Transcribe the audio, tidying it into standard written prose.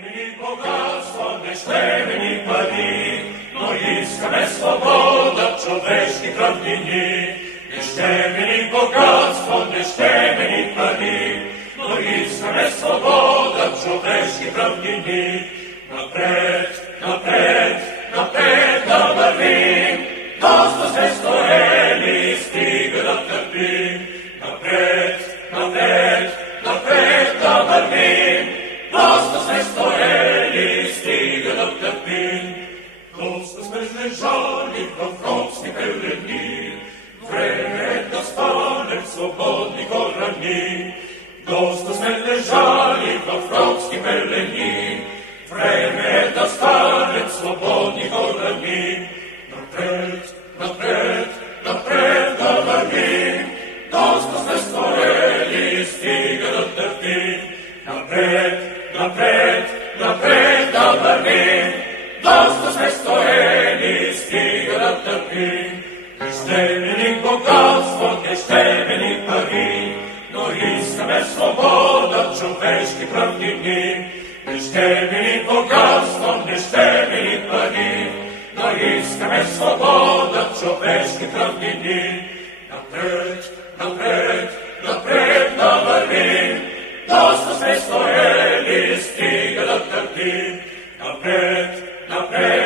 Ни богатство, не ще ни пари, но искаме свобода, човешки правдини. Не ще ни богатство, не ще ни пари, но искаме свобода, човешки правдини. Напред, напред, напред да вървим, доста сме стоели, стига да търпим. Напред, напред, напред да вървим, доста сме стоели, стига да търпим. Доста сме лежали в робски пелени, време е да станем свободни корени. Доста сме лежали в робски пелени, време е да станем свободни корени. Напред, напред, напред да вървим, доста сме стоели, стига да търпим. Напред, напред, напред да вървим, доста сме стоели, стига да търпим. Не ще ни богатство, не ще ни пари, но искаме свобода, човешки правдини. Не ще ни богатство, не ще ни пари, но искаме свобода, човешки правдини. Напред, напред, напред да вървим, доста сме стоели, стига да търпим. Напред, напред,